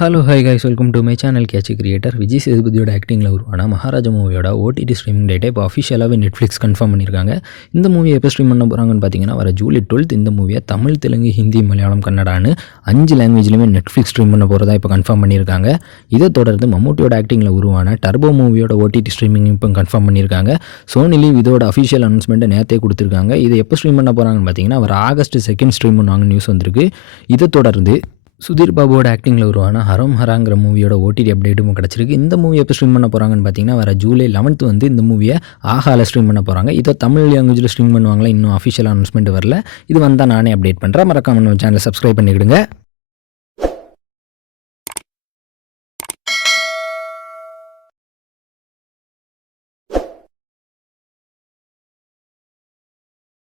Hello hi guys, welcome to my channel catchy creator. Vijay சேதுபதியோட ஆக்டிங்கில் உருவான மகாராஜா மூவியோட ஓடிடி ஸ்ட்ரீமிங் டேட்டை இப்போ அஃபிஷியலாகவே நெட்ஃப்ளிக்ஸ் கன்ஃபார்ம் பண்ணியிருக்காங்க. இந்த மூவியை எப்போ ஸ்ட்ரீம் பண்ண போகிறாங்கன்னு பார்த்தீங்கன்னா, வர ஜூலை 12 இந்த மூவியை தமிழ், தெலுங்கு, ஹிந்தி, மலையாளம், கன்னடான்னு 5 லாங்குவேஜ்லையுமே நெட்ஃப்ளிக்ஸ் ஸ்ட்ரீம் பண்ண போகிறதா இப்போ கன்ஃபார்ம் பண்ணியிருக்காங்க. இதை தொடர்ந்து மம்முட்டியோட ஆக்டிங்கில் உருவான டர்போ மூவியோட ஓடிடி ஸ்ட்ரீமிங் இப்போ கன்ஃபார்ம் பண்ணியிருக்காங்க. சோனி லீவ் இதோட அஃபிஷியல் அனௌன்ஸ்மெண்ட்டை நேற்றே கொடுத்துருக்காங்க. இதை எப்போ ஸ்ட்ரீம் பண்ண போகிறாங்கன்னு பார்த்தீங்கன்னா, வர ஆகஸ்ட் 2 ஸ்ட்ரீம் பண்ணுவாங்க நியூஸ் வந்திருக்கு. இதை தொடர்ந்து சுதீர் பாபுவோட ஆக்டிங்கில் உருவான ஹரம் ஹராங்கிற மூவியோட ஓடிடி அப்டேட்டும் கிடச்சிருக்கு. இந்த மூவி எப்போ ஸ்ட்ரீம் பண்ண போகிறாங்கன்னு பார்த்தீங்கன்னா, வர ஜூலை 11 இந்த மூவியை ஆஹாவில் ஸ்ட்ரீம் பண்ண போகிறாங்க. இதை தமிழ் லாங்குவேஜில் ஸ்ட்ரீம் பண்ணுவாங்களா, இன்னும் அஃபிஷியல் அனௌன்ஸ்மெண்ட் வரல. இது வந்தால் நானே அப்டேட் பண்ணுறேன். மறக்காம நம்ம சேனலை சப்ஸ்கிரைப் பண்ணிவிடுங்க.